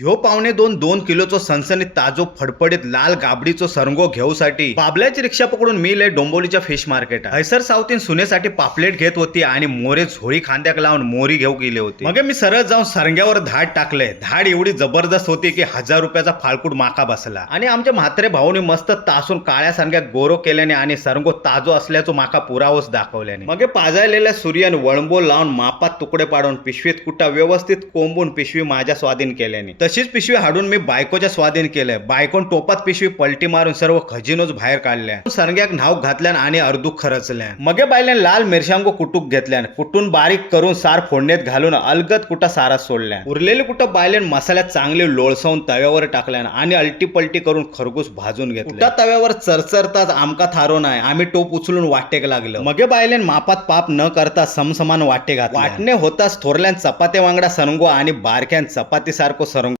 ह्यो पावणे 2 किलोचो सनसनीत ताजो फडफडीत लाल गाबडीचो सरंगो घेऊसाठी बाबल्याची रिक्षा पकडून मी लय डोंबोलीच्या फिश मार्केट हैसर सावतीन सुनेसाठी पापलेट घेत होती आणि मोरे झोळी खांद्याक लावून मोरी घेऊ गेले होते. मग मी सरळ जाऊन सरंग्यावर धाड टाकले. धाड एवढी जबरदस्त होती की 1000 रुपयाचा फाळकूट माका बसला आणि आमच्या म्हात्रे भाऊनी मस्त तासून काळ्या सरंग्याक गोरो केल्याने आणि सरंगो ताजो असल्याचो माका पुरावोच दाखवल्याने. मग पाजायलेल्या सूर्यान वळंबो लावून मापात तुकडे पाडून पिशवीत कुटा व्यवस्थित कोंबून पिशवी माझ्या स्वाधीन केल्याने. तशीच पिशवी हाडून मी बायकोच्या स्वाधीन केलं. बायकोन टोपात पिशवी पलटी मारून सर्व खजिनोच बाहेर काढल्या. सरंग्याक न्हाव घातल्यान आणि अर्धूक खरचल्या. मगे बायल्यान लाल मिरशांगो कुटूक घेतल्यान. कुटून बारीक करून सार फोडणीत घालून अलगद कुटा सारात सोडल्या. उरलेली कुटा बायल्यान मसाल्यात चांगली लोळसवून तव्यावर टाकल्यान आणि अलटी पलटी करून खरगूस भाजून घेतल्या. कुटा तव्यावर चरचरताच आमका थारो नाही. आम्ही टोप उचलून वाटेक लागलं. मगे बायल्यान मापात पाप न करता समसमान वाटे घातले. वाटणे होताच थोरल्यान चपाती वांगडा सरंगो आणि बारक्यान चपाती सारखो सरंगो